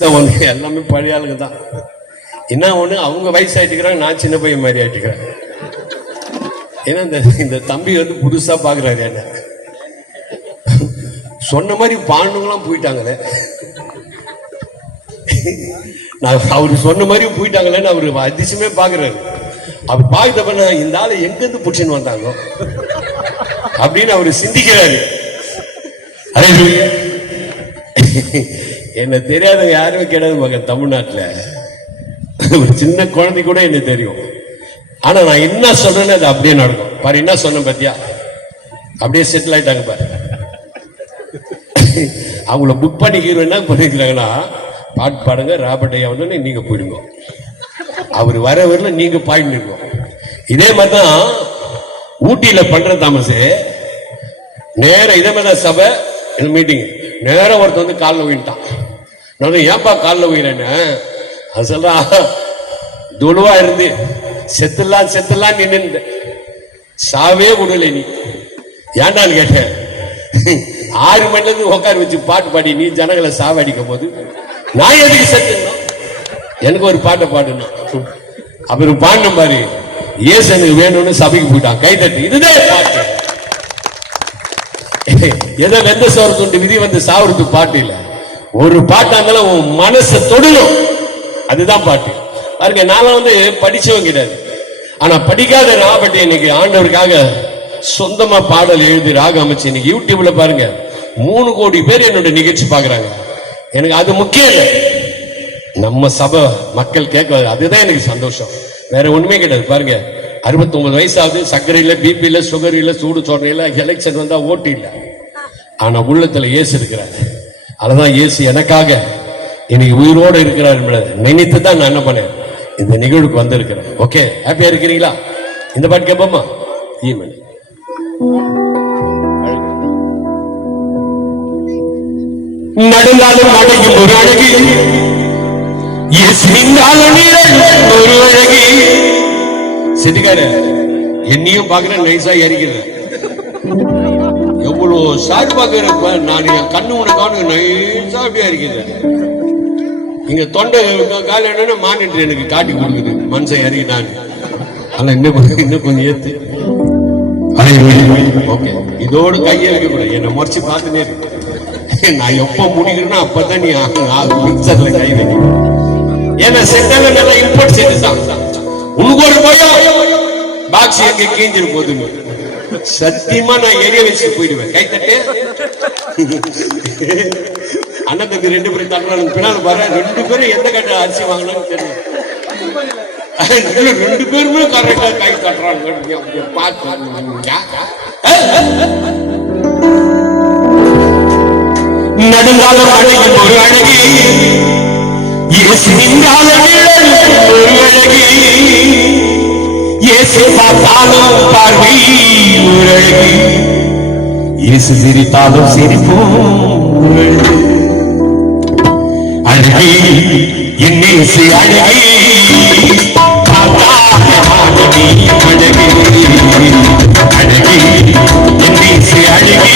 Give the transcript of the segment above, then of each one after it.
எல்லாமே பழைய ஆளுங்க தான். என்ன ஒண்ணு, அவங்க வயசு ஆயிட்டுக்கிறாங்க, நான் சின்ன பையன் மாதிரி ஆயிட்டுக்கிறேன். ஏன்னா இந்த தம்பி வந்து புதுசா பாக்குறாரு. என்ன சொன்ன மாதிரி பாண்டுங்களாம் போயிட்டாங்களே, அவரு சொன்ன மாதிரி போயிட்டாங்களேன்னு அவரு அதிசயமே பாக்குறாரு. அவர் பாக்குறப்ப இந்த ஆளு எங்க இருந்து புடிச்சுன்னு வந்தாங்க அப்படின்னு அவரு சிந்திக்கிறாரு. என்ன தெரியாதவங்க யாருமே கிடையாது மகன் தமிழ்நாட்டுல. ஒரு சின்ன குழந்தை கூட என்ன தெரியும். ஆனா நான் என்ன சொல்றேன்னு அது அப்படியே நடக்கும். பாரு என்ன சொன்ன பத்தியா, அப்படியே செட்டில் ஆயிட்டாங்க பாரு. அவங்கள புக் பண்ணி ஹீரோ என்ன பண்ணிக்கிறாங்கன்னா, பாட்டு பாடுங்க ராபர்ட் ஐயா வந்து நீங்க போயிடுங்க, அவர் வர வரல நீங்க பாடிட்டு இருக்கோம். இதே மாதிரிதான் ஊட்டியில பண்ற தாமசு. நேரம் இதே மாதிரிதான் சபை மீட்டிங். நேரம் ஒருத்தர் வந்து காலில் விட்டான். நான் ஏன்பா காலில் விடுறேன்னு அது சொல்றா, துளுவா இருந்து செத்துலாம் நின்று சாவே விடல நீ ஏண்டான்னு கேட்டேன். 6 மணில இருந்து உட்கார வச்சு பாட்டு பாடி நீ ஜனங்களை சாவடிக்கும் போது நான் எதுக்கு செத்துணும்? எனக்கு ஒரு பாட்டை பாடணும். அப்புறம் பாடணும் பாரு, ஏசு எனக்கு வேணும்னு சபைக்கு போயிட்டான். கைதட்டு, இதுதான் பாட்டு. எதை வெந்த சோறு துண்டு விதி வந்து சாவுறது பாட்டு இல்ல. ஒரு பாட்டா இருந்தாலும் உன் மனசை தொடணும், அதுதான் பாட்டு. பாருங்க, நான் வந்து படிச்சவங்க கிடையாது. ஆனா படிக்காத ராபர்ட் இன்னைக்கு ஆண்டவருக்காக சொந்தமா பாடல் எழுதி ராக அமைச்சு இன்னைக்கு யூடியூப்ல பாருங்க 3 கோடி பேர் என்னோட நிகழ்ச்சி பாக்குறாங்க. எனக்கு அது முக்கியம் இல்லை, நம்ம சபை மக்கள் கேட்க, அதுதான் எனக்கு சந்தோஷம். வேற ஒண்ணுமே கிடையாது. பாருங்க, 69 வயசாவது, சர்க்கரை இல்ல, பிபி இல்ல, சுகர் இல்ல, சூடு சொரணை இல்ல, எலெக்ஷன் வந்தா ஓட்டு இல்ல. ஆனா உள்ளத்துல இயேசு இருக்கிறார். அதுதான் இயேசு எனக்காக இன்னைக்கு உயிரோடு இருக்கிறார் நினைத்து தான் நான் என்ன பண்ணேன், இந்த நிகழ்வுக்கு வந்திருக்கிறேன். ஓகே, ஹாப்பியா இருக்கிறீங்களா? இந்த பாட்டு கேட்போமா? ஈமெயில் நடுங்காலும் அடையும் ஒரு அழகி, ஒரு அழகி. சிட்டிக்காரு என்னையும் பாக்குறேன், நைசா எரிக்கிறேன். எவ்வளவு சாரி பாக்குறப்ப நான் என் கண்ணு உனக்கான நைசா அப்படியே இருக்கிறேன். இங்க தொண்டை கால என்னன்னு மானிட்டர் எனக்கு காட்டி கொடுக்குது, மனுஷன் இறங்கினான். ஆனா இன்னும் கொஞ்சம் ஏத்து. ஓகே, இதோடு கையை வைக்க கூட என்னை முறைச்சு பார்த்துனே இருக்கு. நான் எப்ப முடிக்கிறேன்னா அப்பதான் நீ மிக்சர்ல கை வைக்கணும். ஏன்னா செட்டல நல்லா இம்போர்ட் செட்டு தான். உனக்கு ஒரு பயம் பாக்ஸ் எங்க கீஞ்சிரு போதுங்க. சத்தியமா நான் எரிய வச்சு போயிடுவேன். கை தட்டு. அண்ணன் தம்பி 2 பேரும் தட்டுறாங்க பின்னால பாரு. 2 பேரும் எந்த கட்ட அரிசி வாங்கணும்னு தெரியும். 2 பேருமே கரெக்டா கை தட்டுறாங்க. நடுங்காலம் அழகின் ஒரு அழகி, இயேசு நின்றாலும் ஒரு அழகி, இயேசு பார்த்தாலும் பார்வை ஒரு அழகி, இயேசு சிரித்தாலும் சிரிப்போம் அழகி, என் இயேசு அழகி, அழகி அழகி, என் இயேசு அழகி,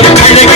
ஒரு கழுகு